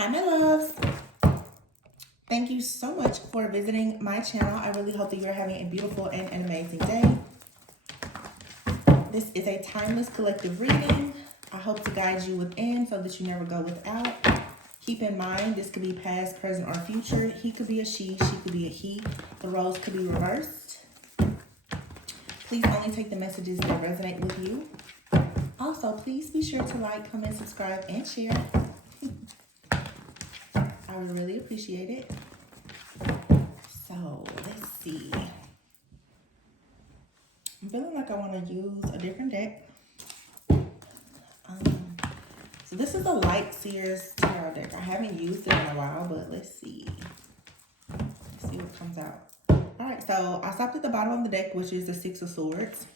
Hi, my loves. Thank you so much for visiting my channel. I really hope that you're having a beautiful and an amazing day. This is a timeless collective reading. I hope to guide you within so that you never go without. Keep in mind, this could be past, present, or future. He could be a she could be a he. The roles could be reversed. Please only take the messages that resonate with you. Also, please be sure to like, comment, subscribe, and share. I would really appreciate it. So, let's see. I'm feeling like I want to use a different deck. So this is a Light Seers Tarot deck. I haven't used it in a while, but let's see. Let's see what comes out. Alright, so I stopped at the bottom of the deck, which is the Six of Swords.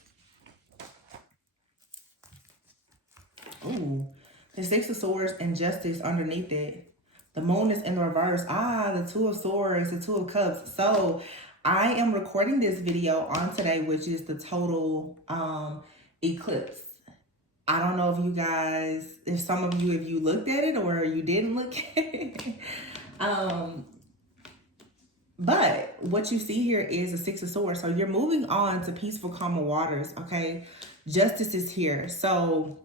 Ooh, the Six of Swords and Justice underneath it. The Moon is in reverse. The Two of Swords, the Two of Cups. So I am recording this video on today, which is the total eclipse. I don't know if you guys, if some of you, if you looked at it or you didn't look at it. But what you see here is a Six of Swords. So you're moving on to peaceful, calmer waters, okay? Justice is here. So,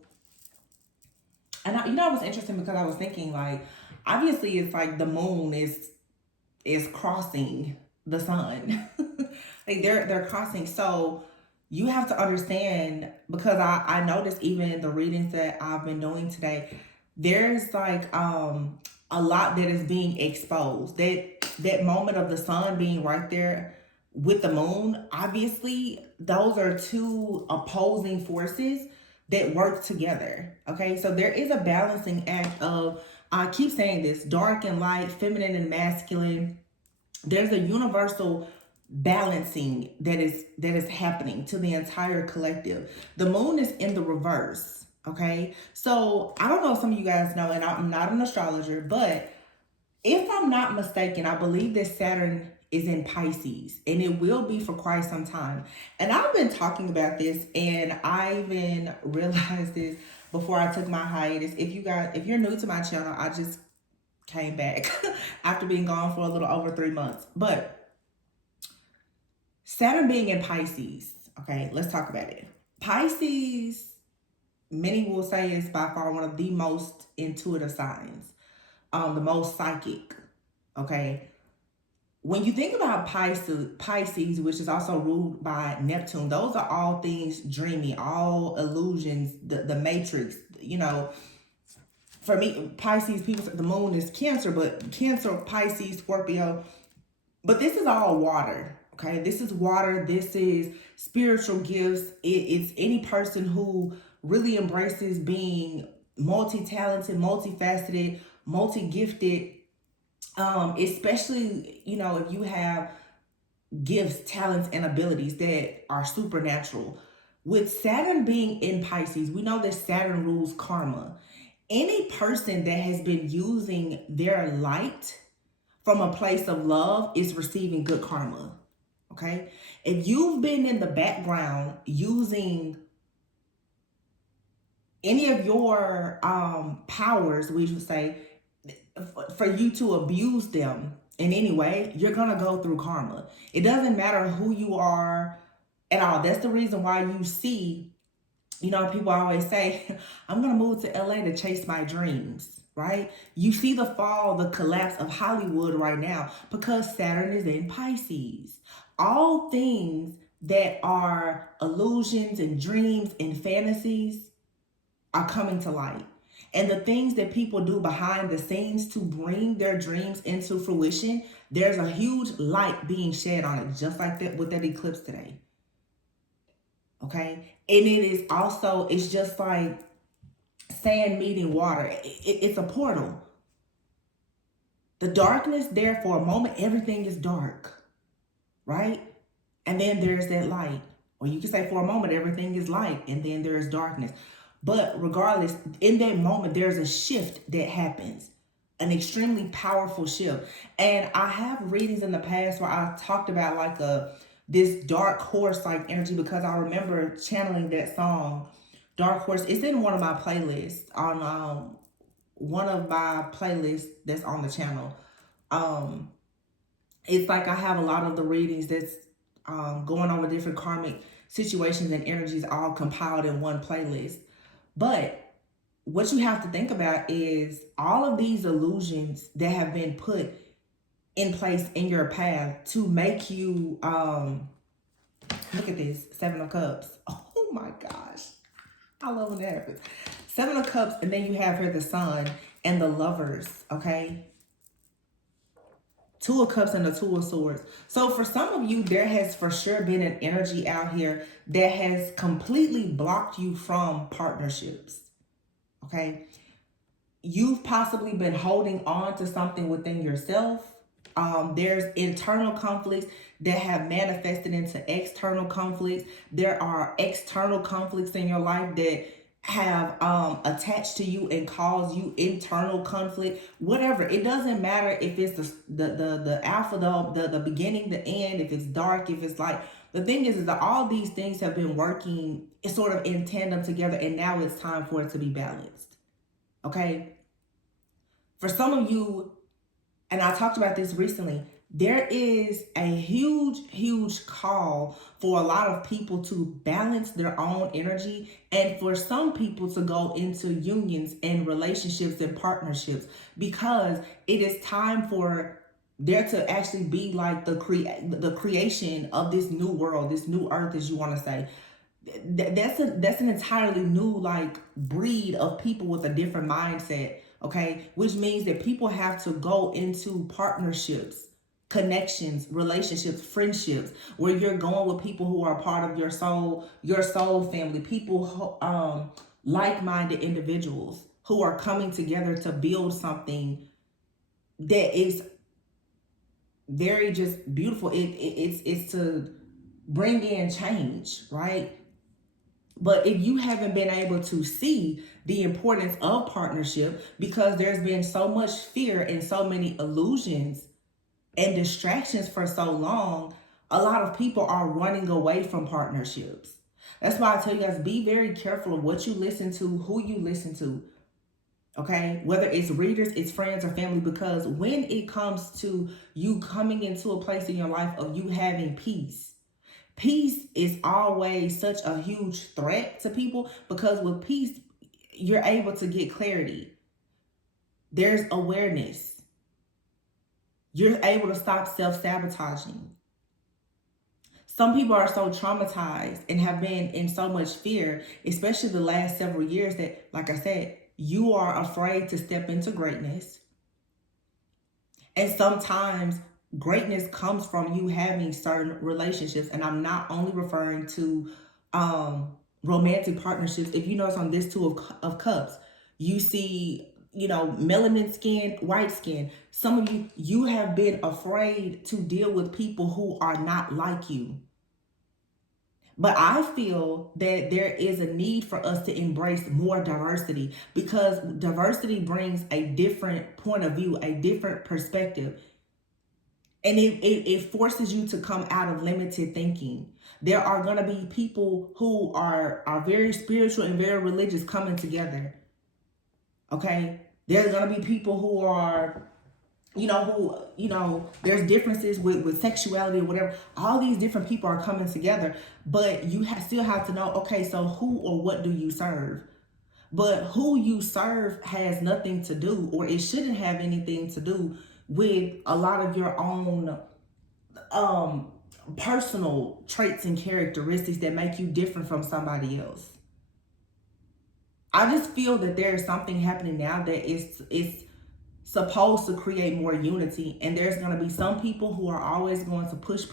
and it was interesting because I was thinking, like, obviously it's like the moon is crossing the sun. Like they're crossing. So you have to understand, because I noticed even in the readings that I've been doing today, there's like a lot that is being exposed. That moment of the sun being right there with the moon, obviously those are two opposing forces that work together. Okay, so there is a balancing act of, I keep saying this, dark and light, feminine and masculine. There's a universal balancing that is happening to the entire collective. The moon is in the reverse. Okay, so I don't know if some of you guys know, and I'm not an astrologer, but if I'm not mistaken, I believe that Saturn is in Pisces, and it will be for quite some time. And I've been talking about this, and I even realized this before I took my hiatus. If you're new to my channel, I just came back after being gone for a little over 3 months. But Saturn being in Pisces, okay, let's talk about it. Pisces, many will say, is by far one of the most intuitive signs, the most psychic, okay? When you think about Pisces, which is also ruled by Neptune, those are all things dreamy, all illusions, the matrix, For me, Pisces, people say the moon is Cancer, but Cancer, Pisces, Scorpio, but this is all water. Okay, this is water. This is spiritual gifts. It's any person who really embraces being multi-talented, multifaceted, multi-gifted. Especially, if you have gifts, talents, and abilities that are supernatural. With Saturn being in Pisces, we know that Saturn rules karma. Any person that has been using their light from a place of love is receiving good karma. Okay, if you've been in the background using any of your powers, we should say, for you to abuse them in any way, you're gonna go through karma. It doesn't matter who you are at all. That's the reason why you see, people always say, I'm gonna move to LA to chase my dreams, right? You see the fall, the collapse of Hollywood right now because Saturn is in Pisces. All things that are illusions and dreams and fantasies are coming to light. And the things that people do behind the scenes to bring their dreams into fruition, there's a huge light being shed on it, just like that with that eclipse today. Okay? And it is also, it's just like sand meeting water. It's a portal. The darkness there for a moment, everything is dark. Right? And then there's that light. Or you can say for a moment, everything is light, and then there's darkness. But regardless, in that moment, there's a shift that happens. An extremely powerful shift. And I have readings in the past where I talked about like this dark horse like energy, because I remember channeling that song, Dark Horse. It's in one of my playlists on one of my playlists that's on the channel. Um, it's like I have a lot of the readings that's going over different karmic situations and energies all compiled in one playlist. But what you have to think about is all of these illusions that have been put in place in your path to make you look at this, Seven of Cups. Oh my gosh, I love when that happens. Seven of Cups, and then you have here the Sun and the Lovers. Okay, Two of Cups and the Two of Swords. So for some of you, there has for sure been an energy out here that has completely blocked you from partnerships. Okay, you've possibly been holding on to something within yourself. There's internal conflicts that have manifested into external conflicts. There are external conflicts in your life that have attached to you and cause you internal conflict. Whatever, it doesn't matter if it's the alpha, the beginning, the end, if it's dark, if it's light. The thing is that all these things have been working sort of in tandem together, and now it's time for it to be balanced. Okay, for some of you, and I talked about this recently, there is a huge call for a lot of people to balance their own energy, and for some people to go into unions and relationships and partnerships, because it is time for there to actually be like the creation of this new world, this new earth, as you want to say. That's an entirely new like breed of people with a different mindset. Okay, which means that people have to go into partnerships, connections, relationships, friendships, where you're going with people who are part of your soul family, people like-minded individuals who are coming together to build something that is very just beautiful. It's to bring in change, right? But if you haven't been able to see the importance of partnership, because there's been so much fear and so many illusions and distractions for so long, a lot of people are running away from partnerships. That's why I tell you guys, be very careful of what you listen to, who you listen to. Okay, whether it's readers, it's friends, or family, because when it comes to you coming into a place in your life of you having peace, peace is always such a huge threat to people, because with peace, you're able to get clarity. There's awareness. You're able to stop self-sabotaging. Some people are so traumatized and have been in so much fear, especially the last several years, that, like I said, you are afraid to step into greatness. And sometimes greatness comes from you having certain relationships. And I'm not only referring to romantic partnerships. If you notice on this Two of Cups, you see, melanin skin, white skin. Some of you have been afraid to deal with people who are not like you. But I feel that there is a need for us to embrace more diversity, because diversity brings a different point of view, a different perspective. And it forces you to come out of limited thinking. There are going to be people who are very spiritual and very religious coming together. Okay? There's going to be people who are, there's differences with sexuality or whatever. All these different people are coming together. But you still have to know, okay, so who or what do you serve? But who you serve has nothing to do, or it shouldn't have anything to do with a lot of your own personal traits and characteristics that make you different from somebody else. I just feel that there is something happening now that is supposed to create more unity, and there's going to be some people who are always going to push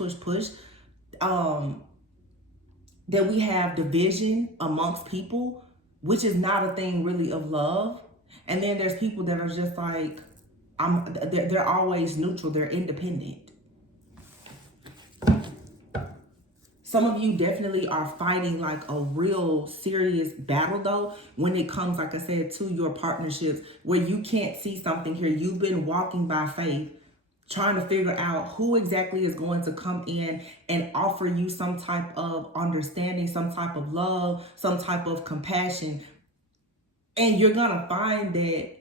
that we have division amongst people, which is not a thing really of love. And then there's people that are just like, they're always neutral, they're independent. Some of you definitely are fighting like a real serious battle, though, when it comes, like I said, to your partnerships, where you can't see something here. You've been walking by faith, trying to figure out who exactly is going to come in and offer you some type of understanding, some type of love, some type of compassion. And you're going to find that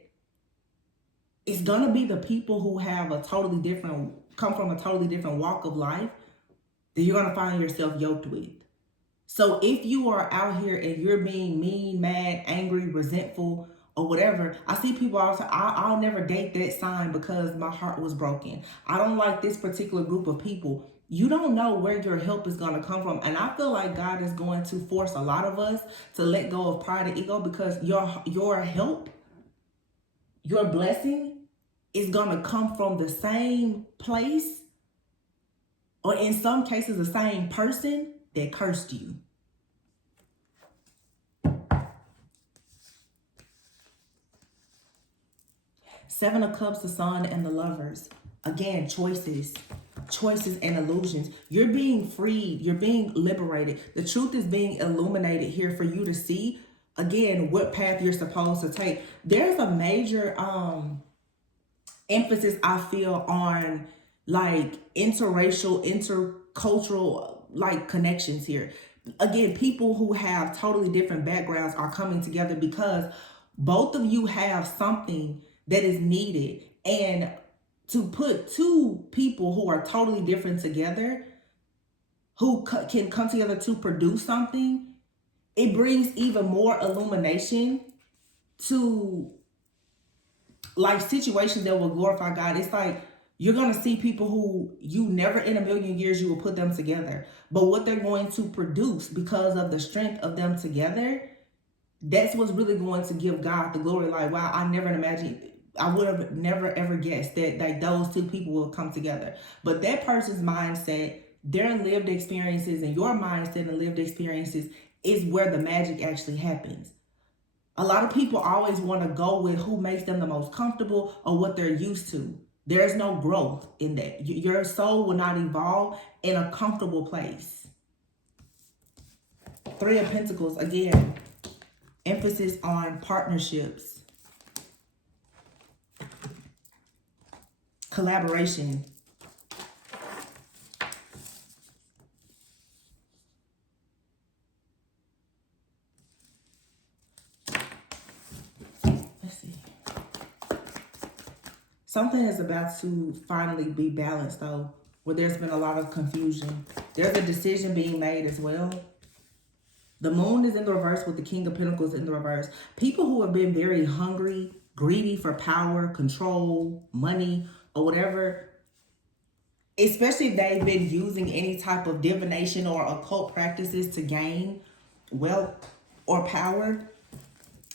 it's gonna be the people who have come from a totally different walk of life that you're gonna find yourself yoked with. So if you are out here and you're being mean, mad, angry, resentful, or whatever, I see people all the time. I'll never date that sign because my heart was broken. I don't like this particular group of people. You don't know where your help is going to come from. And I feel like God is going to force a lot of us to let go of pride and ego, because your help, your blessing is going to come from the same place, or in some cases, the same person that cursed you. Seven of Cups, the Sun, and the Lovers. Again, choices and illusions. You're being freed. You're being liberated. The truth is being illuminated here for you to see, again, what path you're supposed to take. There's a major emphasis, I feel, on like interracial, intercultural like connections here. Again, people who have totally different backgrounds are coming together because both of you have something that is needed. And to put two people who are totally different together, who can come together to produce something, it brings even more illumination to like situations that will glorify God. It's like you're going to see people who you never in a million years you will put them together. But what they're going to produce because of the strength of them together, that's what's really going to give God the glory. Like, wow, I never imagined, I would have never ever guessed that like those two people will come together. But that person's mindset, their lived experiences, and your mindset and lived experiences is where the magic actually happens. A lot of people always want to go with who makes them the most comfortable or what they're used to. There's no growth in that. Your soul will not evolve in a comfortable place. Three of Pentacles, again, emphasis on partnerships, collaboration. Let's see. Something is about to finally be balanced, though, where there's been a lot of confusion. There's a decision being made as well. The Moon is in the reverse with the King of Pentacles in the reverse. People who have been very hungry, greedy for power, control, money, or whatever, especially if they've been using any type of divination or occult practices to gain wealth or power,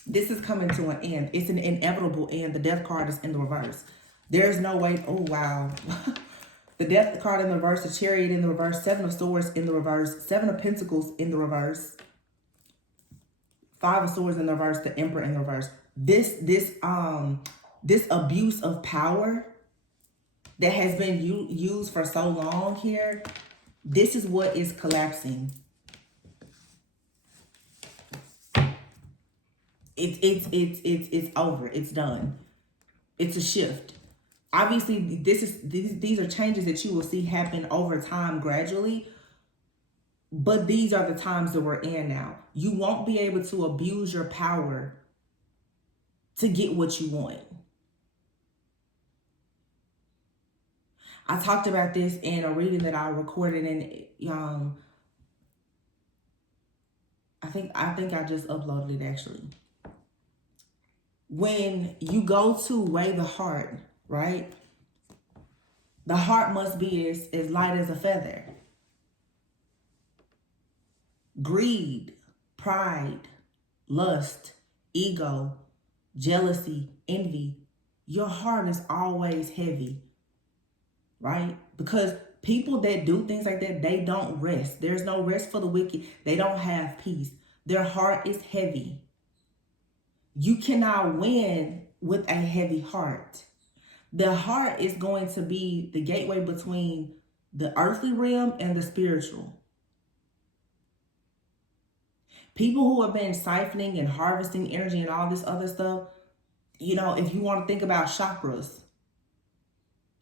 this is coming to an end. It's an inevitable end. The Death card is in the reverse. There's no way. Oh, wow. The Death card in the reverse, the Chariot in the reverse, Seven of Swords in the reverse, Seven of Pentacles in the reverse, Five of Swords in the reverse, the Emperor in the reverse. This abuse of power that has been used for so long here, this is what is collapsing. It's over. It's done. It's a shift. Obviously, these are changes that you will see happen over time gradually. But these are the times that we're in now. You won't be able to abuse your power to get what you want. I talked about this in a reading that I recorded in I think I just uploaded it actually. When you go to weigh the heart, right? The heart must be as light as a feather. Greed, pride, lust, ego, jealousy, envy. Your heart is always heavy, right? Because people that do things like that, they don't rest. There's no rest for the wicked. They don't have peace. Their heart is heavy. You cannot win with a heavy heart. The heart is going to be the gateway between the earthly realm and the spiritual. People who have been siphoning and harvesting energy and all this other stuff, you know, if you want to think about chakras,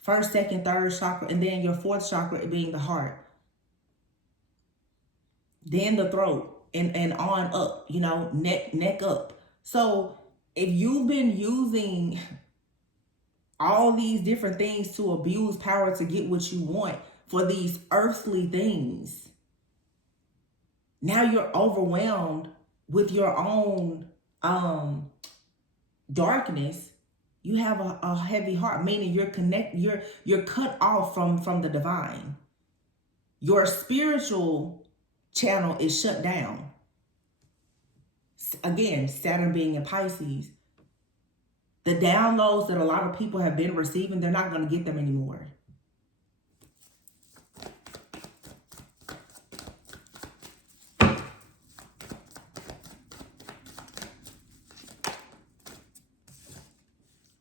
first, second, third chakra, and then your fourth chakra being the heart. Then the throat and on up, you know, neck up. So if you've been using all these different things to abuse power to get what you want for these earthly things. Now you're overwhelmed with your own darkness. You have a heavy heart, meaning you're cut off from the divine. Your spiritual channel is shut down. Again, Saturn being in Pisces. The downloads that a lot of people have been receiving, they're not going to get them anymore.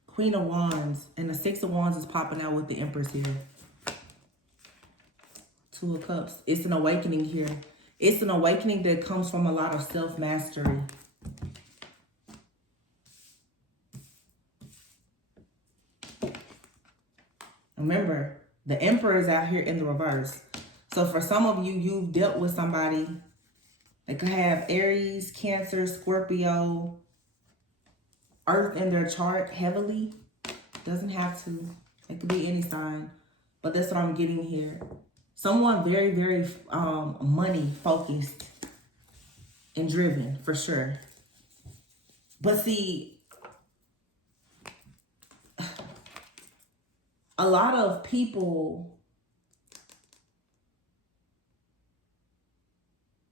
Queen of Wands and the Six of Wands is popping out with the Empress here. Two of Cups. It's an awakening here. It's an awakening that comes from a lot of self-mastery. Remember, the Emperor is out here in the reverse. So for some of you, you've dealt with somebody that could have Aries, Cancer, Scorpio, Earth in their chart heavily. Doesn't have to. It could be any sign. But that's what I'm getting here. Someone very, very money focused and driven, for sure. But see, a lot of people,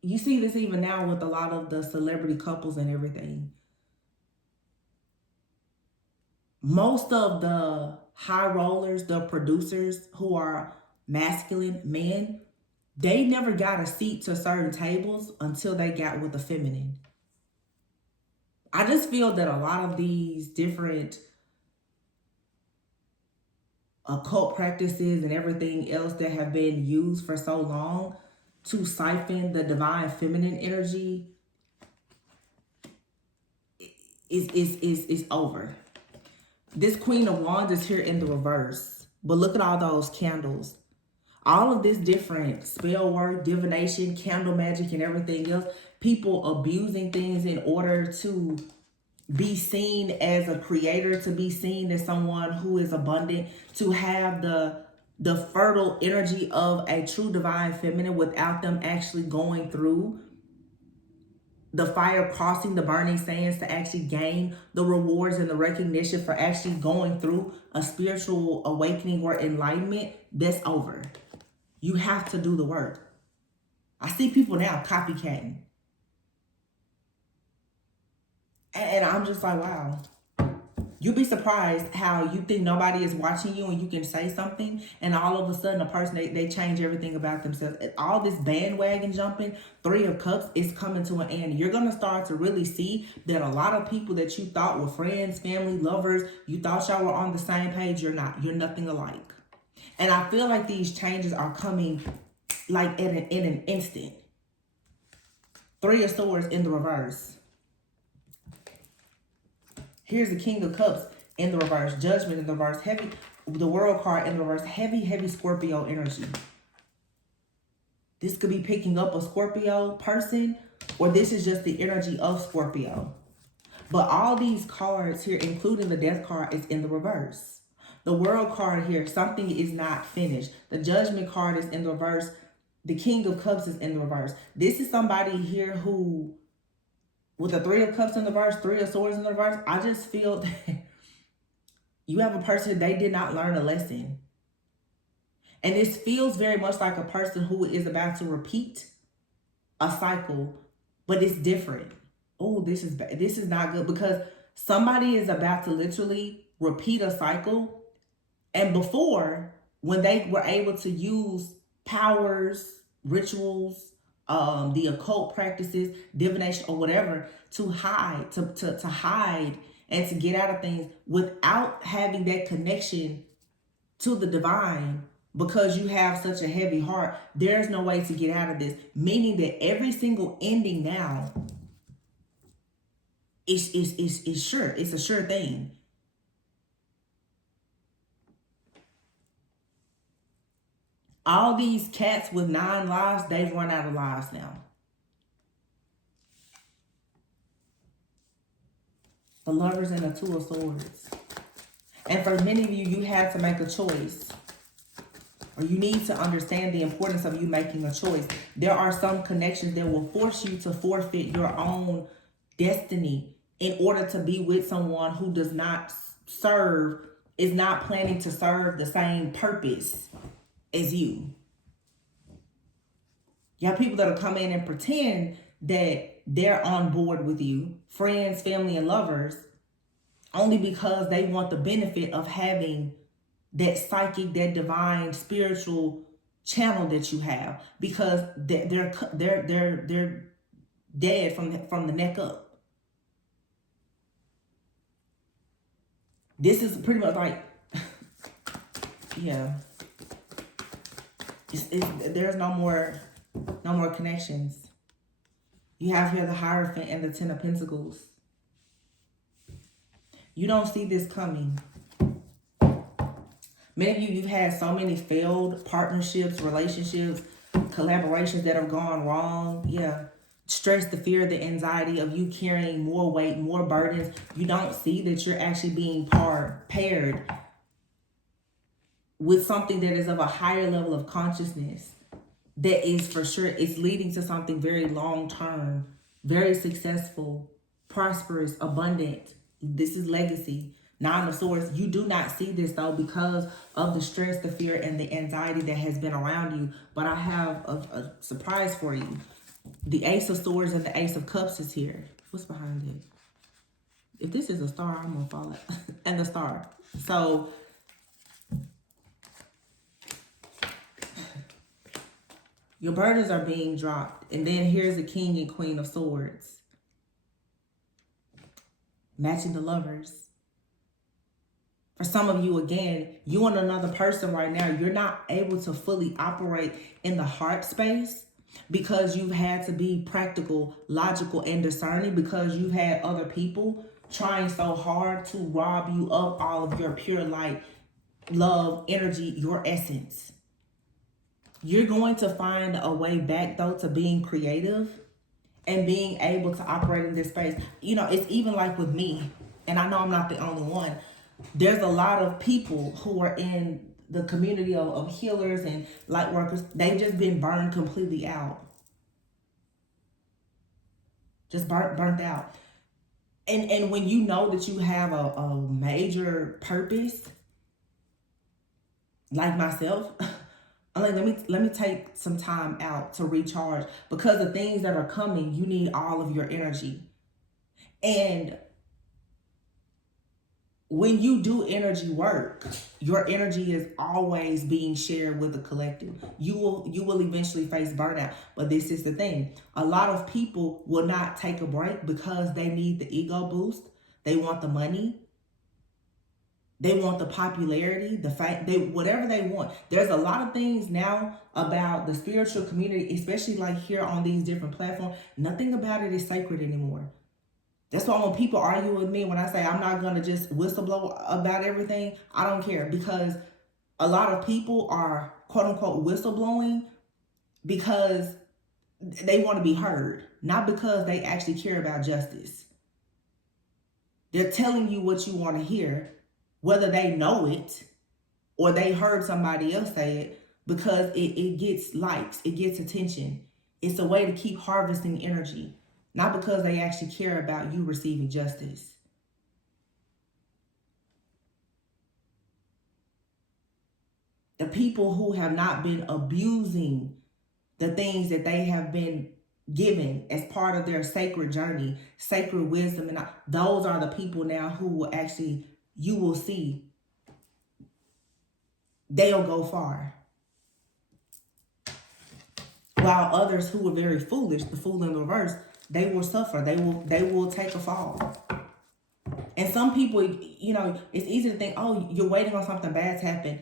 you see this even now with a lot of the celebrity couples and everything. Most of the high rollers, the producers who are masculine men, they never got a seat to certain tables until they got with the feminine. I just feel that a lot of these different occult practices and everything else that have been used for so long to siphon the divine feminine energy is over. This Queen of Wands is here in the reverse. But look at all those candles. All of this different spell work, divination, candle magic, and everything else. People abusing things in order to be seen as a creator, to be seen as someone who is abundant, to have the fertile energy of a true divine feminine without them actually going through the fire, crossing the burning sands to actually gain the rewards and the recognition for actually going through a spiritual awakening or enlightenment. That's over. You have to do the work. I see people now copycatting. And I'm just like, wow. You'll be surprised how you think nobody is watching you and you can say something and all of a sudden a person, they change everything about themselves. All this bandwagon jumping, Three of Cups is coming to an end. You're going to start to really see that a lot of people that you thought were friends, family, lovers, you thought y'all were on the same page. You're not. You're nothing alike. And I feel like these changes are coming like in an instant. Three of Swords in the reverse. Here's the King of Cups in the reverse. Judgment in the reverse. Heavy. The World card in the reverse. Heavy Scorpio energy. This could be picking up a Scorpio person, or this is just the energy of Scorpio. But all these cards here, including the Death card, is in the reverse. The World card here, something is not finished. The Judgment card is in the reverse. The King of Cups is in the reverse. This is somebody here who, with the Three of Cups in the reverse, Three of Swords in the reverse, I just feel that you have a person, they did not learn a lesson. And this feels very much like a person who is about to repeat a cycle, but it's different. Oh, this is bad. This is not good, because somebody is about to literally repeat a cycle. And before, when they were able to use powers, rituals, the occult practices, divination, or whatever, to hide, to hide and to get out of things without having that connection to the divine, because you have such a heavy heart, there's no way to get out of this. Meaning that every single ending now is sure. It's a sure thing. All these cats with 9 lives, they've run out of lives now. The Lovers and the Two of Swords. And for many of you, you had to make a choice. Or you need to understand the importance of you making a choice. There are some connections that will force you to forfeit your own destiny in order to be with someone who does not serve, is not planning to serve the same purpose as you. You have people that'll come in and pretend that they're on board with you, friends, family, and lovers, only because they want the benefit of having that psychic, that divine, spiritual channel that you have, because they're dead from the neck up. This is pretty much like, yeah. There's no more connections. You have here the Hierophant and the Ten of Pentacles. You don't see this coming. Many of you, you've had so many failed partnerships, relationships, collaborations that have gone wrong. Yeah. Stress, the fear, the anxiety of you carrying more weight, more burdens. You don't see that you're actually being paired with something that is of a higher level of consciousness. That is for sure, it's leading to something very long-term, very successful, prosperous, abundant. This is legacy. Nine of Swords. You do not see this though because of the stress, the fear, and the anxiety that has been around you. But I have a surprise for you. The Ace of Swords and the Ace of Cups is here. What's behind it? If this is a star, I'm going to follow it. And the star. So, your burdens are being dropped. And then here's the King and Queen of Swords. Matching the Lovers. For some of you, again, you and another person right now, you're not able to fully operate in the heart space because you've had to be practical, logical, and discerning because you've had other people trying so hard to rob you of all of your pure light, love, energy, your essence. You're going to find a way back, though, to being creative and being able to operate in this space. You know, it's even like with me, and I know I'm not the only one. There's a lot of people who are in the community of healers and light workers. They've just been burned completely out. Just burnt out. And when you know that you have a major purpose, like myself, I'm like, let me take some time out to recharge, because the things that are coming, you need all of your energy. And when you do energy work, your energy is always being shared with the collective. You will eventually face burnout. But this is the thing. A lot of people will not take a break because they need the ego boost. They want the money. They want the popularity, the fact, whatever they want. There's a lot of things now about the spiritual community, especially like here on these different platforms. Nothing about it is sacred anymore. That's why when people argue with me, when I say I'm not going to just whistleblow about everything, I don't care, because a lot of people are quote unquote whistleblowing because they want to be heard, not because they actually care about justice. They're telling you what you want to hear, whether they know it or they heard somebody else say it, because it gets likes, it gets attention. It's a way to keep harvesting energy. Not because they actually care about you receiving justice. The people who have not been abusing the things that they have been given as part of their sacred journey, sacred wisdom, and those are the people now who will actually, you will see, they'll go far. While others who were very foolish, the fool in the reverse, they will suffer. They will take a fall. And some people, you know, it's easy to think, oh, you're waiting on something bad to happen.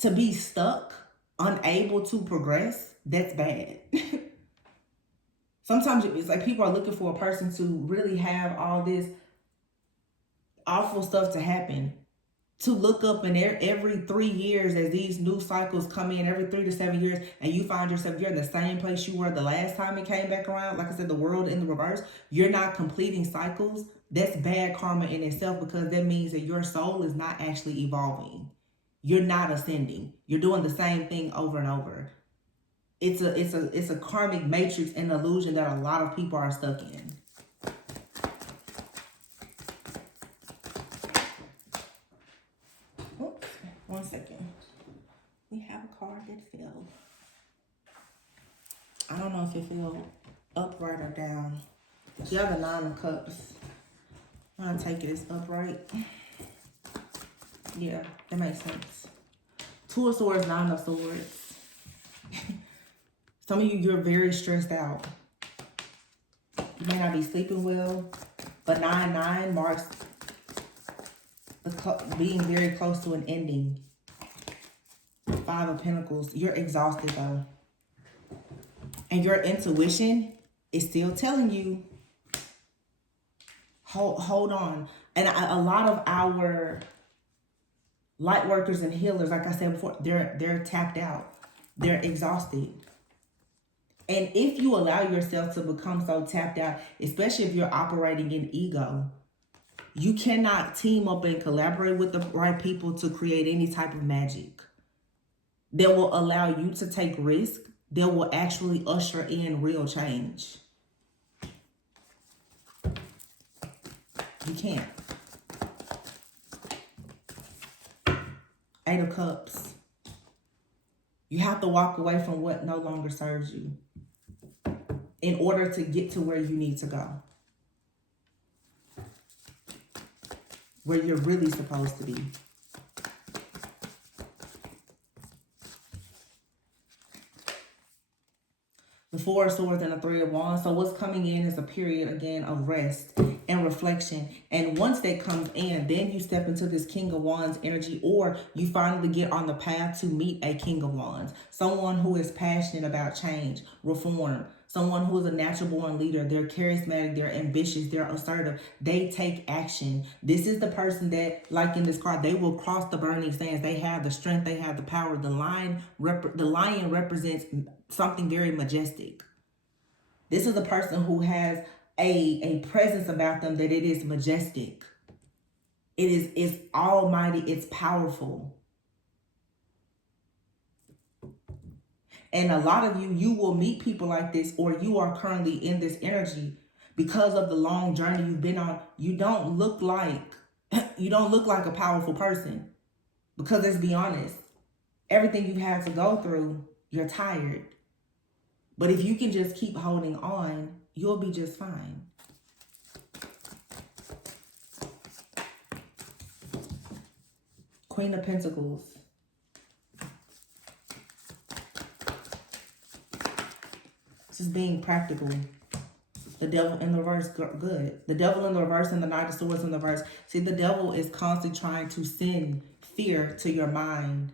To be stuck, unable to progress, that's bad. Sometimes it's like people are looking for a person to really have all this awful stuff to happen to look up and every 3 years as these new cycles come in, every 3 to 7 years, and you find yourself, you're in the same place you were the last time it came back around. Like I said, the world in the reverse. You're not completing cycles. That's bad karma in itself, because that means that your soul is not actually evolving. You're not ascending. You're doing the same thing over and over. It's a karmic matrix and illusion that a lot of people are stuck in. Oops, 1 second. We have a card that fell. I don't know if it fell upright or down. The other 9 of Cups. I'm gonna take it as upright. Yeah, that makes sense. 2 of Swords, 9 of Swords. Some of you, you're very stressed out. You may not be sleeping well, but 9-9 marks being very close to an ending. 5 of Pentacles. You're exhausted though. And your intuition is still telling you, hold on. And a lot of our light workers and healers, like I said before, they're tapped out. They're exhausted. And if you allow yourself to become so tapped out, especially if you're operating in ego, you cannot team up and collaborate with the right people to create any type of magic that will allow you to take risk, that will actually usher in real change. You can't. 8 of Cups. You have to walk away from what no longer serves you in order to get to where you need to go. Where you're really supposed to be. The 4 of Swords and the 3 of Wands. So what's coming in is a period, again, of rest and reflection. And once that comes in, then you step into this King of Wands energy, or you finally get on the path to meet a King of Wands. Someone who is passionate about change, reform. Someone who is a natural born leader. They're charismatic, they're ambitious, they're assertive. They take action. This is the person that, like in this card, they will cross the burning sands. They have the strength, they have the power. The lion represents something very majestic. This is a person who has a presence about them that it is majestic. It's almighty, it's powerful. And a lot of you will meet people like this, or you are currently in this energy because of the long journey you've been on. You don't look like a powerful person, because let's be honest, everything you've had to go through, you're tired. But if you can just keep holding on, you'll be just fine. Queen of Pentacles. This is being practical. The Devil in the reverse, good. The Devil in the reverse and the Knight of Swords in the reverse. See, the devil is constantly trying to send fear to your mind.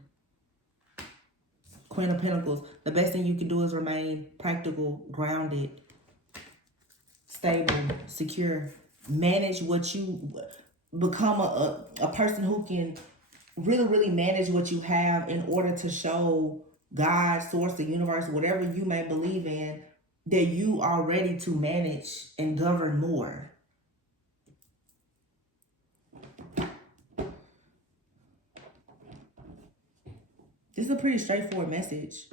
Queen of Pentacles. The best thing you can do is remain practical, grounded, stable, secure. Manage what you... Become a person who can really manage what you have in order to show God, source, the universe, whatever you may believe in, that you are ready to manage and govern more. This is a pretty straightforward message.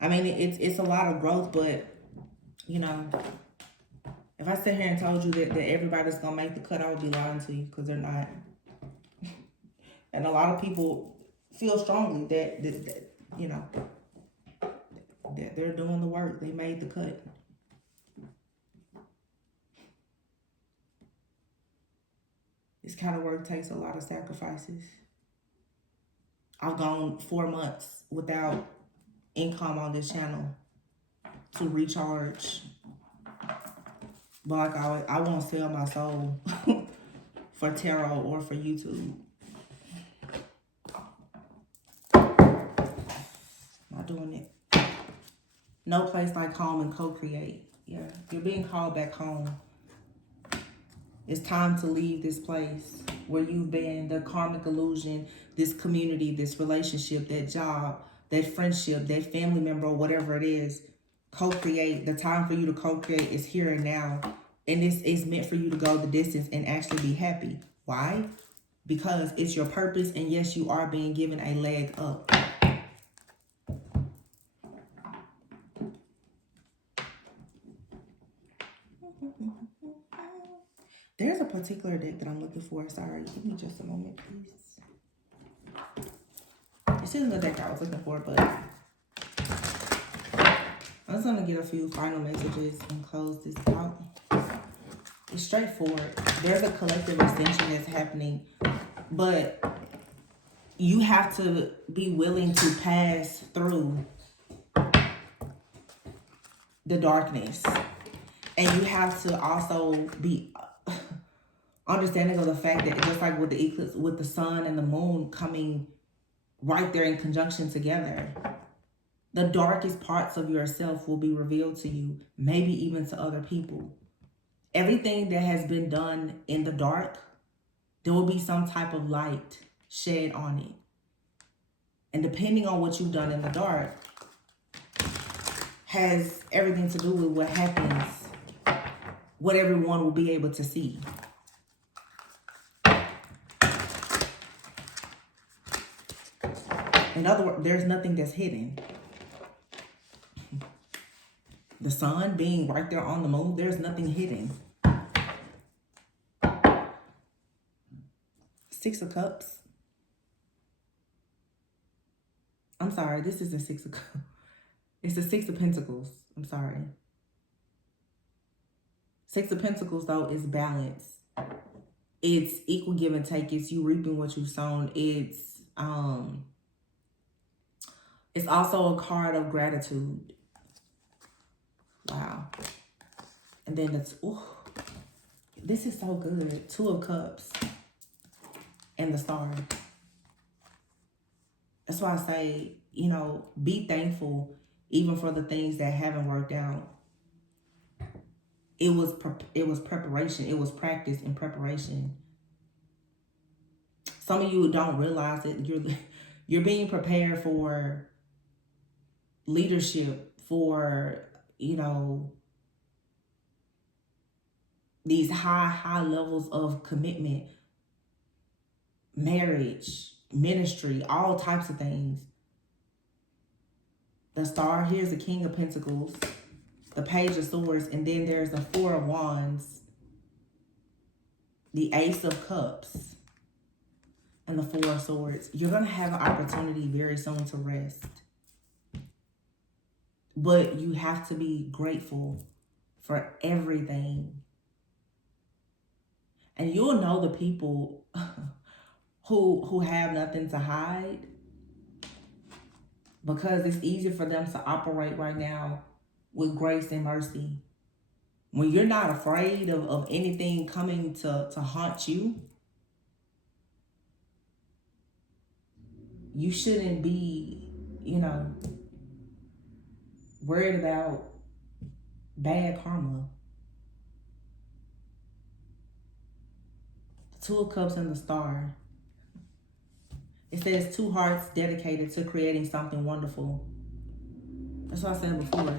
I mean, it's a lot of growth, but, you know, if I sit here and told you that everybody's going to make the cut, I would be lying to you, because they're not. And a lot of people feel strongly that you know, that they're doing the work. They made the cut. This kind of work takes a lot of sacrifices. I've gone 4 months without income on this channel to recharge. But like I won't sell my soul for tarot or for YouTube. Not doing it. No place like home and co-create. Yeah, you're being called back home. It's time to leave this place. where you've been, the karmic illusion, this community, this relationship, that job, that friendship, that family member, or whatever it is. Co-create. The time for you to co-create is here and now. And this is meant for you to go the distance and actually be happy. Why? Because it's your purpose, and yes, you are being given a leg up. There's a particular deck that I'm looking for. Sorry, give me just a moment, please. This isn't the deck I was looking for, but I'm just going to get a few final messages and close this out. It's straightforward. There's a collective ascension that's happening, but you have to be willing to pass through the darkness. And you have to also be understanding of the fact that just like with the eclipse, with the sun and the moon coming right there in conjunction together, the darkest parts of yourself will be revealed to you, maybe even to other people. Everything that has been done in the dark, there will be some type of light shed on it. And depending on what you've done in the dark, has everything to do with what happens, what everyone will be able to see. In other words, there's nothing that's hidden. The sun being right there on the moon, there's nothing hidden. Six of Cups. I'm sorry, this isn't Six of Cups. It's the Six of Pentacles. I'm sorry. Six of Pentacles, though, is balance. It's equal give and take. It's you reaping what you've sown. It's also a card of gratitude. Wow. And then it's, ooh, this is so good. Two of Cups and the Star. That's why I say, you know, be thankful even for the things that haven't worked out. It was preparation. It was practice and preparation. Some of you don't realize it. You're being prepared for leadership, for, you know, these high levels of commitment, marriage, ministry, all types of things. The Star, here's the King of Pentacles, the Page of Swords, and then there's the Four of Wands, the Ace of Cups, and the Four of Swords. You're going to have an opportunity very soon to rest. But you have to be grateful for everything. And you'll know the people who have nothing to hide, because it's easier for them to operate right now with grace and mercy. When you're not afraid of anything coming to haunt you, you shouldn't be, you know, worried about bad karma. The Two of Cups and the Star. It says two hearts dedicated to creating something wonderful. That's what I said before.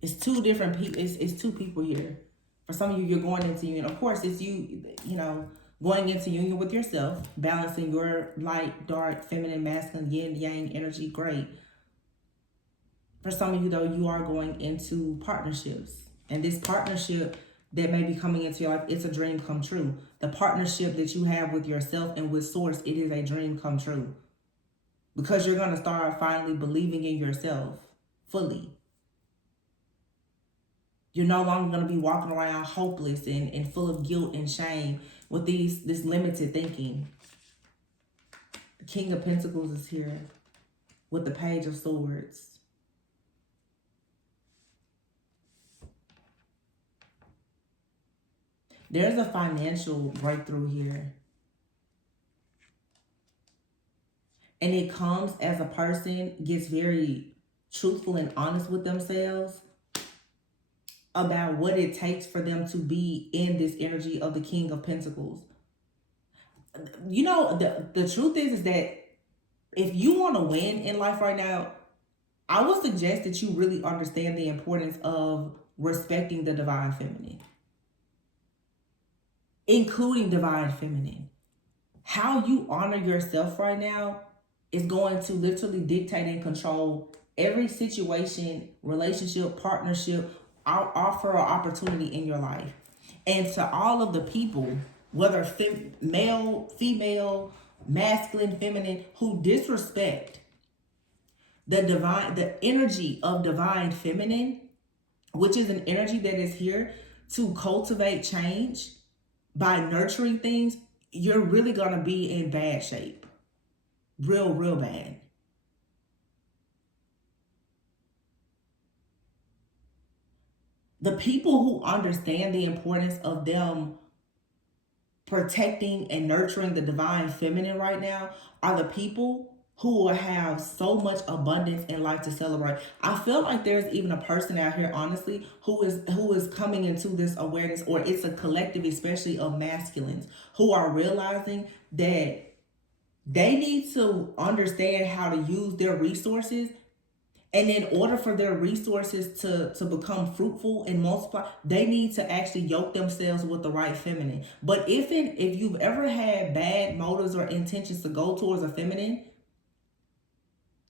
It's two different people. It's two people here. For some of you, you're going into union. Of course, it's you know, going into union with yourself, balancing your light, dark, feminine, masculine, yin, yang energy. Great. For some of you, though, you are going into partnerships. And this partnership that may be coming into your life, it's a dream come true. The partnership that you have with yourself and with Source, it is a dream come true. Because you're going to start finally believing in yourself fully. You're no longer going to be walking around hopeless and full of guilt and shame with this limited thinking. The King of Pentacles is here with the Page of Swords. There's a financial breakthrough here. And it comes as a person gets very truthful and honest with themselves about what it takes for them to be in this energy of the King of Pentacles. The truth is that if you want to win in life right now, I would suggest that you really understand the importance of respecting the divine feminine, including divine feminine. How you honor yourself right now is going to literally dictate and control every situation, relationship, partnership, offer or opportunity in your life. And to all of the people, whether male, female, masculine, feminine, who disrespect the energy of divine feminine, which is an energy that is here to cultivate change by nurturing things, you're really gonna be in bad shape. Real bad. The people who understand the importance of them protecting and nurturing the divine feminine right now are the people who will have so much abundance in life to celebrate. I feel like there's even a person out here, honestly, who is coming into this awareness, or it's a collective, especially of masculines, who are realizing that they need to understand how to use their resources. And in order for their resources to become fruitful and multiply, they need to actually yoke themselves with the right feminine. But if you've ever had bad motives or intentions to go towards a feminine,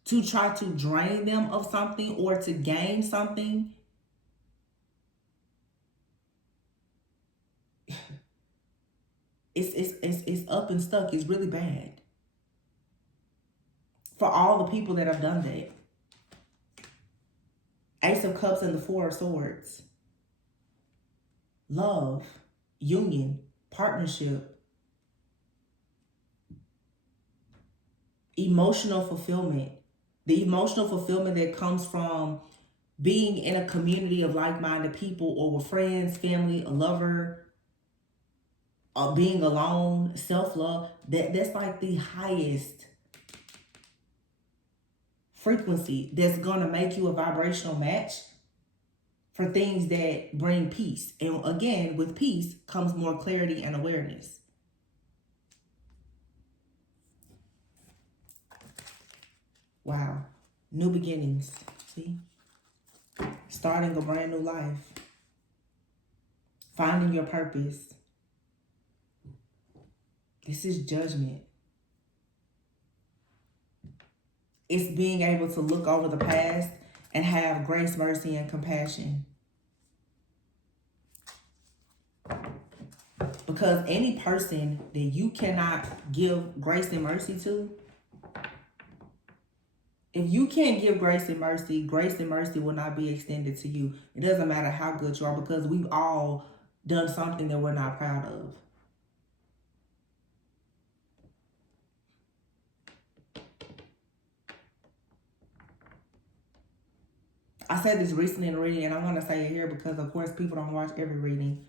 to try to drain them of something or to gain something, it's up and stuck. It's really bad for all the people that have done that. Ace of Cups and the Four of Swords. Love, union, partnership, emotional fulfillment. The emotional fulfillment that comes from being in a community of like-minded people, or with friends, family, a lover, being alone, self-love. That's like the highest frequency that's gonna make you a vibrational match for things that bring peace. And again, with peace comes more clarity and awareness. Wow. New beginnings. See? Starting a brand new life. Finding your purpose. This is judgment. It's being able to look over the past and have grace, mercy, and compassion. Because any person that you cannot give grace and mercy to, if you can't give grace and mercy will not be extended to you. It doesn't matter how good you are, because we've all done something that we're not proud of. I said this recently in a reading, and I'm going to say it here because, of course, people don't watch every reading.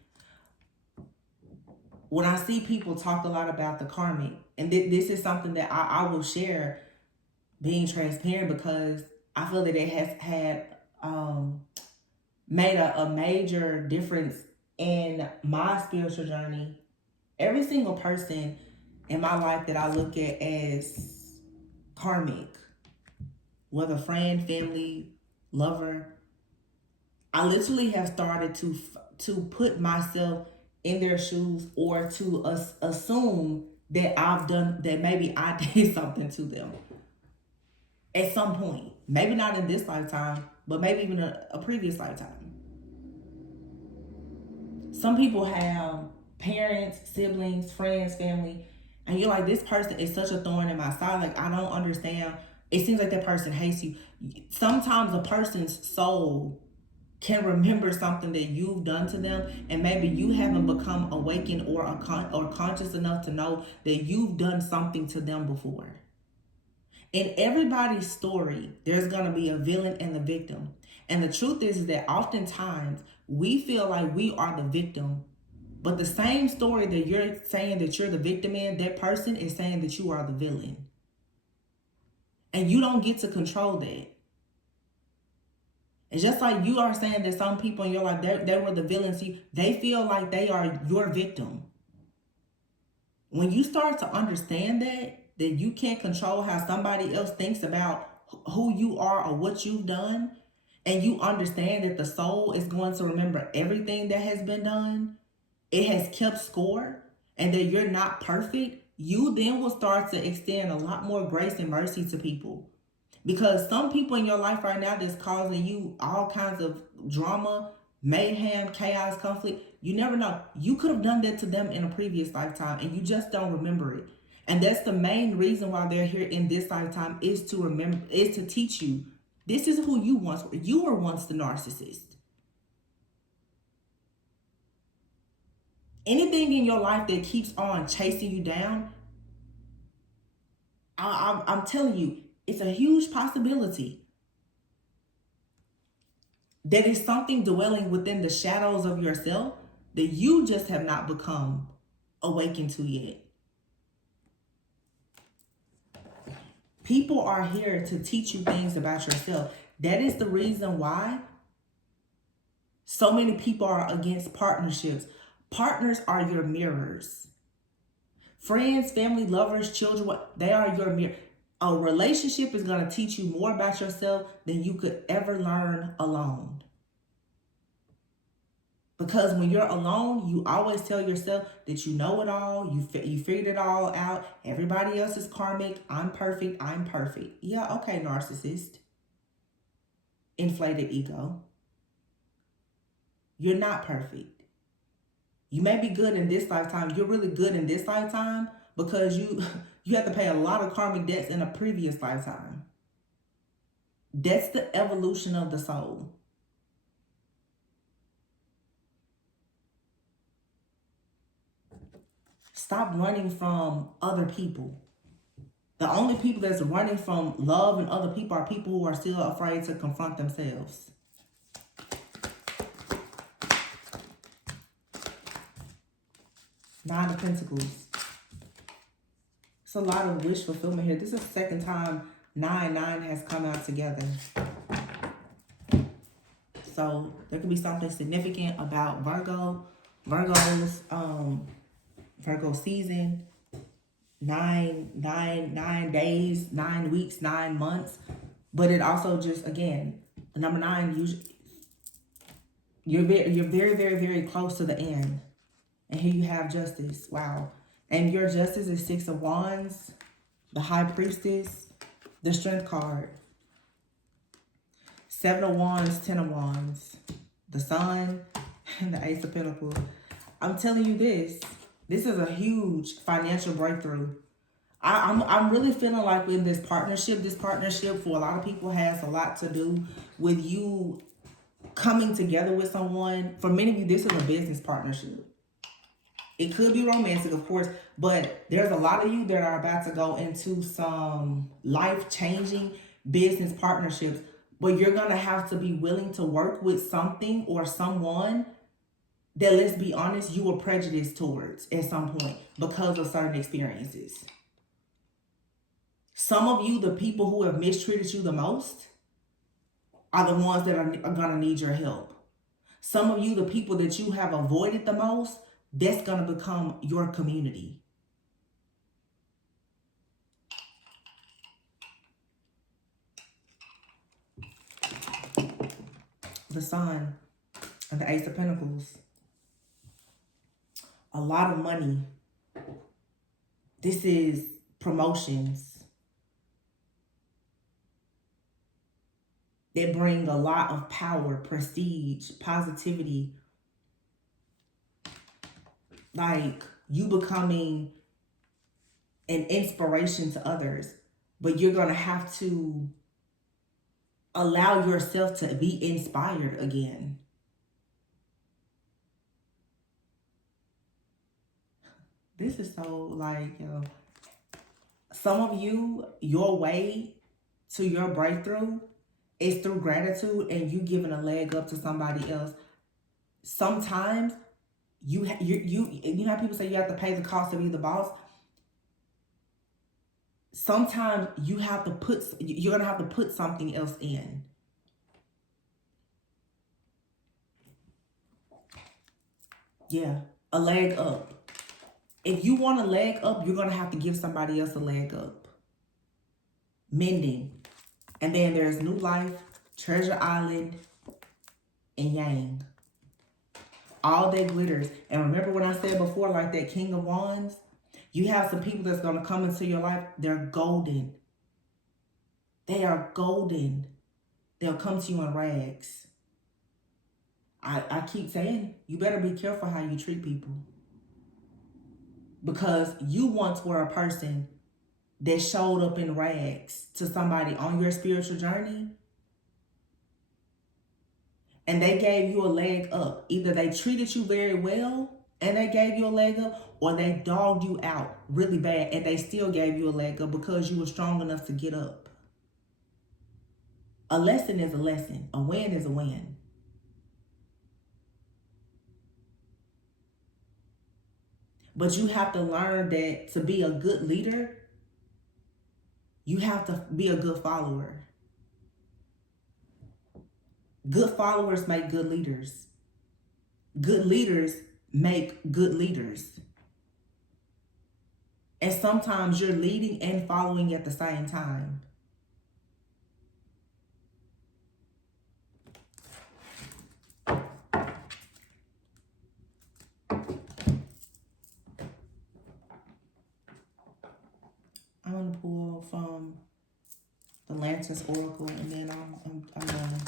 When I see people talk a lot about the karmic, and this is something that I will share, being transparent, because I feel that it has had made a major difference in my spiritual journey. Every single person in my life that I look at as karmic, whether friend, family, lover, I literally have started to put myself in their shoes, or to assume that I've done, that maybe I did something to them at some point. Maybe not in this lifetime, but maybe even a previous lifetime. Some people have parents, siblings, friends, family, and you're like, this person is such a thorn in my side. Like, I don't understand. It seems like that person hates you. Sometimes a person's soul can remember something that you've done to them, and maybe you haven't become awakened or conscious enough to know that you've done something to them before. In everybody's story, there's going to be a villain and the victim. And the truth is that oftentimes we feel like we are the victim, but the same story that you're saying that you're the victim in, that person is saying that you are the villain. And you don't get to control that. It's just like you are saying that some people in your life, they were the villains. They feel like they are your victim, When you start to understand that you can't control how somebody else thinks about who you are or what you've done, and you understand that the soul is going to remember everything that has been done, it has kept score, and that you're not perfect, you then will start to extend a lot more grace and mercy to people. Because some people in your life right now that's causing you all kinds of drama, mayhem, chaos, conflict, you never know. You could have done that to them in a previous lifetime and you just don't remember it. And that's the main reason why they're here in this lifetime, is to remember, is to teach you this is who you once were. You were once the narcissist. Anything in your life that keeps on chasing you down, I'm telling you, it's a huge possibility that is something dwelling within the shadows of yourself that you just have not become awakened to yet. People are here to teach you things about yourself. That is the reason why so many people are against partnerships. Partners are your mirrors. Friends, family, lovers, children, they are your mirror. A relationship is going to teach you more about yourself than you could ever learn alone. Because when you're alone, you always tell yourself that you know it all, you figured it all out. Everybody else is karmic. I'm perfect. I'm perfect. Yeah, okay, narcissist. Inflated ego. You're not perfect. You may be good in this lifetime. You're really good in this lifetime because you have to pay a lot of karmic debts in a previous lifetime. That's the evolution of the soul. Stop running from other people. The only people that's running from love and other people are people who are still afraid to confront themselves. Nine of Pentacles. It's a lot of wish fulfillment here. This is the second time 9 has come out together. So there could be something significant about Virgo. Virgo season. 9 days, 9 weeks, 9 months. But it also just, again, the number 9, usually you're very, very, very close to the end. And here you have Justice. Wow. And your Justice is 6 of Wands, the High Priestess, the Strength card, 7 of Wands, 10 of Wands, the Sun, and the Ace of Pentacles. I'm telling you this is a huge financial breakthrough. I'm really feeling like in this partnership for a lot of people has a lot to do with you coming together with someone. For many of you, this is a business partnership. It could be romantic, of course, but there's a lot of you that are about to go into some life-changing business partnerships, but you're going to have to be willing to work with something or someone that, let's be honest, you were prejudiced towards at some point because of certain experiences. Some of you, the people who have mistreated you the most, are the ones that are going to need your help. Some of you, the people that you have avoided the most, that's going to become your community. The Sun and the Ace of Pentacles. A lot of money. This is promotions. They bring a lot of power, prestige, positivity. Like you becoming an inspiration to others. But you're going to have to allow yourself to be inspired again. This is so like, some of you, your way to your breakthrough is through gratitude and you giving a leg up to somebody else. Sometimes you know how people say you have to pay the cost to be the boss. Sometimes you're gonna have to put something else in. Yeah, a leg up. If you want a leg up, you're going to have to give somebody else a leg up. Mending. And then there's New Life, Treasure Island, and Yang. All that glitters. And remember when I said before, like that King of Wands? You have some people that's going to come into your life. They're golden. They are golden. They'll come to you in rags. I keep saying, you better be careful how you treat people. Because you once were a person that showed up in rags to somebody on your spiritual journey. And they gave you a leg up. Either they treated you very well and they gave you a leg up, or they dogged you out really bad and they still gave you a leg up because you were strong enough to get up. A lesson is a lesson. A win is a win. But you have to learn that to be a good leader, you have to be a good follower. Good followers make good leaders. Good leaders make good leaders. And sometimes you're leading and following at the same time. I'm going to pull from the Lantis Oracle, and then I'm done.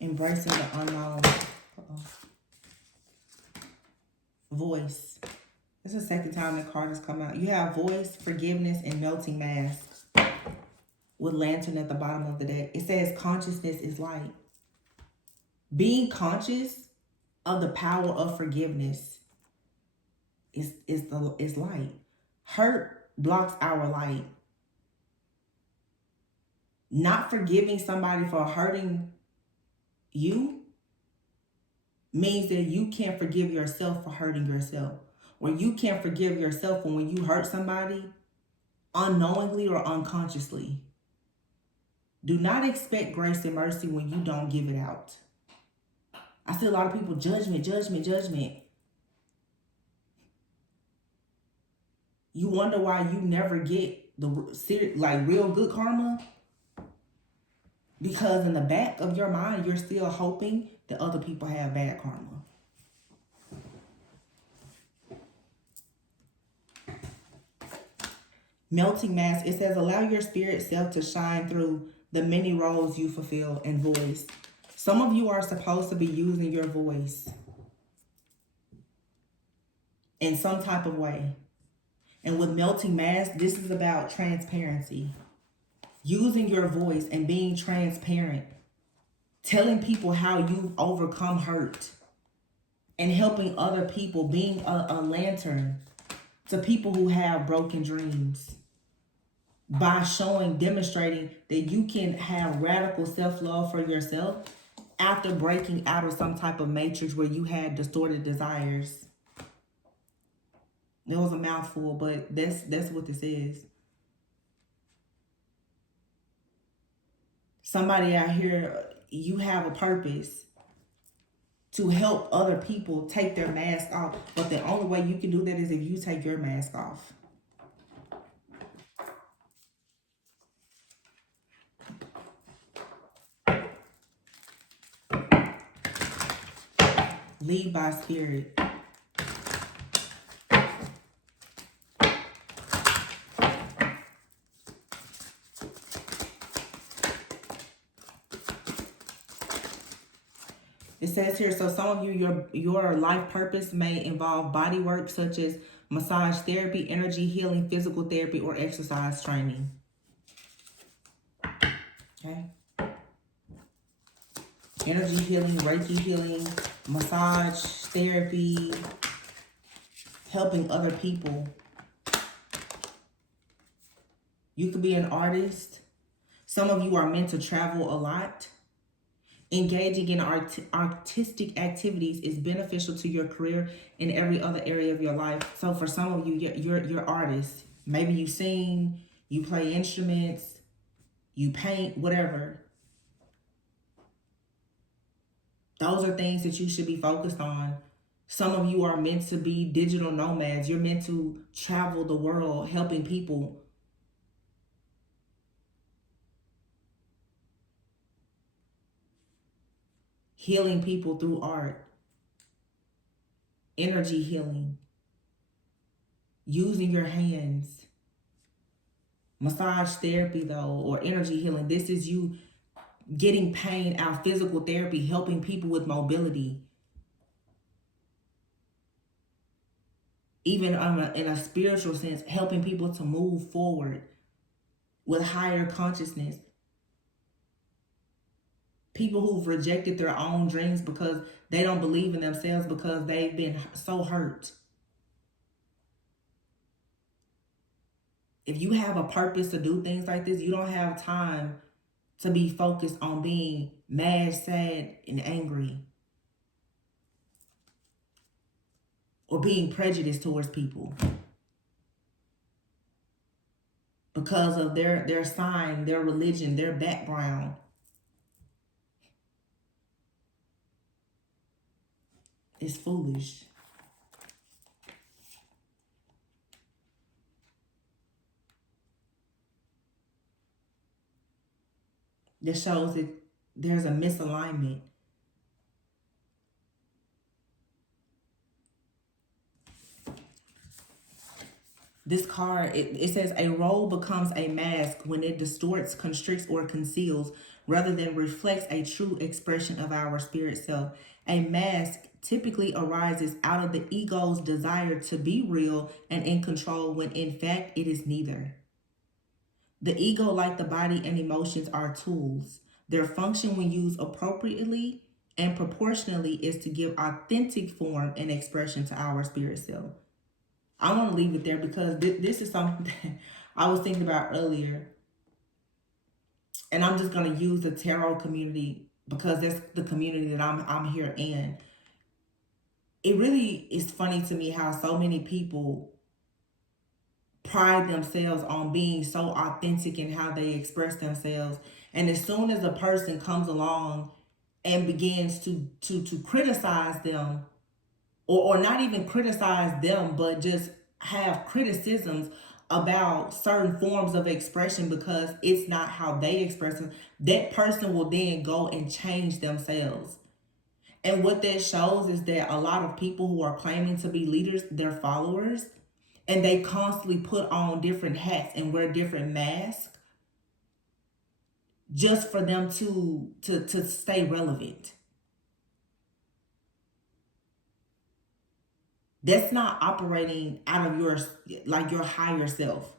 Embracing the unknown. Voice. This is the second time the card has come out. You have voice, forgiveness, and melting mask with lantern at the bottom of the deck. It says consciousness is light. Being conscious of the power of forgiveness is light. Hurt blocks our light. Not forgiving somebody for hurting you means that you can't forgive yourself for hurting yourself. Or you can't forgive yourself when you hurt somebody unknowingly or unconsciously. Do not expect grace and mercy when you don't give it out. I see a lot of people, judgment, judgment, judgment. You wonder why you never get the real good karma? Because in the back of your mind, you're still hoping that other people have bad karma. Melting mask. It says, allow your spirit self to shine through the many roles you fulfill and voice. Some of you are supposed to be using your voice in some type of way. And with melting mask, this is about transparency. Using your voice and being transparent. Telling people how you've overcome hurt. And helping other people, being a lantern to people who have broken dreams. By demonstrating that you can have radical self-love for yourself after breaking out of some type of matrix where you had distorted desires. It was a mouthful, but that's what this is. Somebody out here, you have a purpose to help other people take their mask off. But the only way you can do that is if you take your mask off. Lead by spirit. It says here, so some of you, your life purpose may involve body work such as massage therapy, energy healing, physical therapy, or exercise training. Okay. Energy healing, Reiki healing, massage therapy, helping other people. You could be an artist. Some of you are meant to travel a lot. Engaging in artistic activities is beneficial to your career in every other area of your life. So for some of you, you're artists. Maybe you sing, you play instruments, you paint, whatever. Those are things that you should be focused on. Some of you are meant to be digital nomads. You're meant to travel the world helping people. Healing people through art. Energy healing. Using your hands. Massage therapy though, or energy healing. This is you getting pain out. Physical therapy, helping people with mobility. Even in a spiritual sense, helping people to move forward with higher consciousness. People who've rejected their own dreams because they don't believe in themselves because they've been so hurt. If you have a purpose to do things like this, you don't have time to be focused on being mad, sad, and angry. Or being prejudiced towards people. Because of their sign, their religion, their background. It's foolish. This shows that there's a misalignment. This card, it says a role becomes a mask when it distorts, constricts, or conceals rather than reflects a true expression of our spirit self. A mask typically arises out of the ego's desire to be real and in control when in fact it is neither. The ego, like the body and emotions, are tools. Their function when used appropriately and proportionally is to give authentic form and expression to our spirit self. I want to leave it there because this is something that I was thinking about earlier. And I'm just going to use the tarot community because that's the community that I'm here in. It really is funny to me how so many people pride themselves on being so authentic in how they express themselves. And as soon as a person comes along and begins to criticize them, or not even criticize them, but just have criticisms about certain forms of expression because it's not how they express it, that person will then go and change themselves. And what that shows is that a lot of people who are claiming to be leaders, they're followers, and they constantly put on different hats and wear different masks just for them to stay relevant. That's not operating out of your higher self.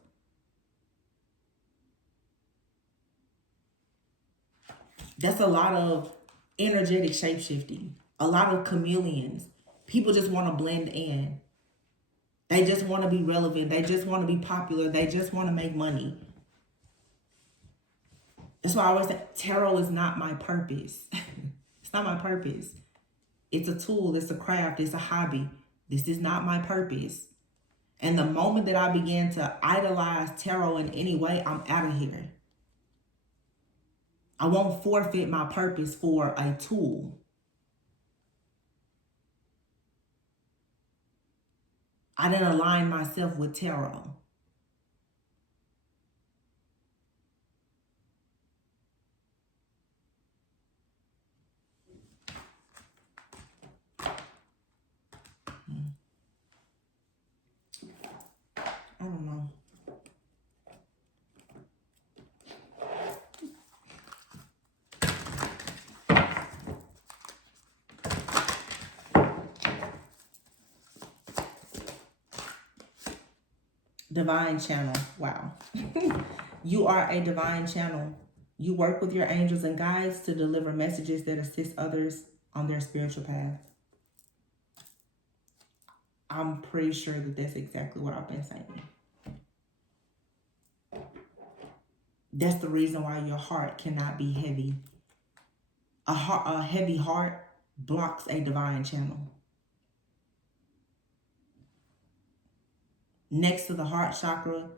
That's a lot of energetic shapeshifting. A lot of chameleons. People just want to blend in. They just want to be relevant. They just want to be popular. They just want to make money. That's why I always say tarot is not my purpose. It's not my purpose. It's a tool. It's a craft. It's a hobby. This is not my purpose. And the moment that I began to idolize tarot in any way, I'm out of here. I won't forfeit my purpose for a tool. I didn't align myself with tarot. I don't know. Divine channel. Wow. You are a divine channel. You work with your angels and guides to deliver messages that assist others on their spiritual path. I'm pretty sure that that's exactly what I've been saying. That's the reason why your heart cannot be heavy. A heavy heart blocks a divine channel. Next to the heart chakra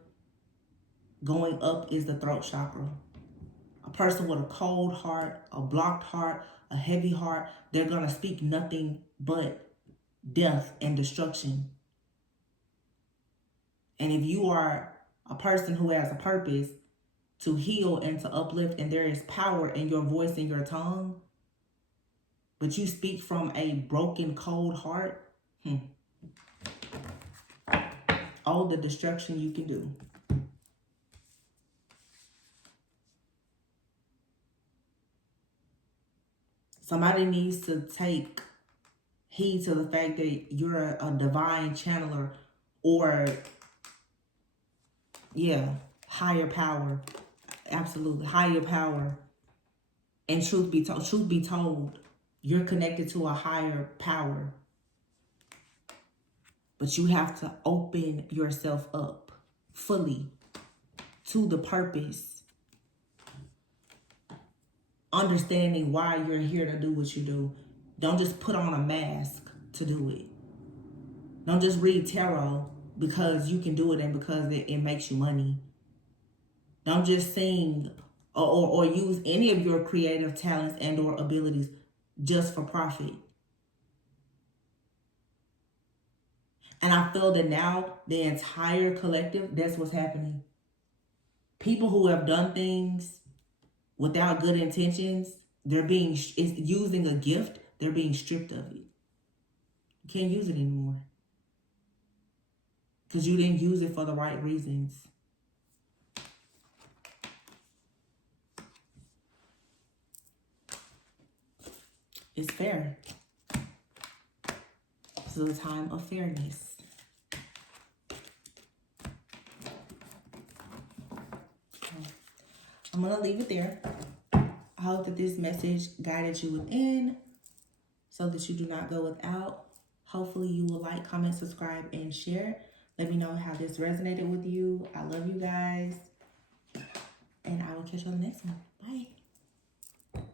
going up is the throat chakra. A person with a cold heart, a blocked heart, a heavy heart, they're going to speak nothing but death and destruction. And if you are a person who has a purpose to heal and to uplift, and there is power in your voice and your tongue, but you speak from a broken, cold heart, all the destruction you can do. Somebody needs to take heed to the fact that you're a divine channeler, or, yeah, higher power. Absolutely, higher power. And truth be told, you're connected to a higher power. But you have to open yourself up fully to the purpose. Understanding why you're here to do what you do. Don't just put on a mask to do it. Don't just read tarot because you can do it and because it makes you money. Don't just sing or use any of your creative talents and or abilities just for profit. And I feel that now the entire collective, that's what's happening. People who have done things without good intentions, they're being, it's using a gift, they're being stripped of it. You can't use it anymore. Because you didn't use it for the right reasons. It's fair. This is a time of fairness. I'm going to leave it there. I hope that this message guided you within so that you do not go without. Hopefully you will like, comment, subscribe, and share. Let me know how this resonated with you. I love you guys. And I will catch you on the next one.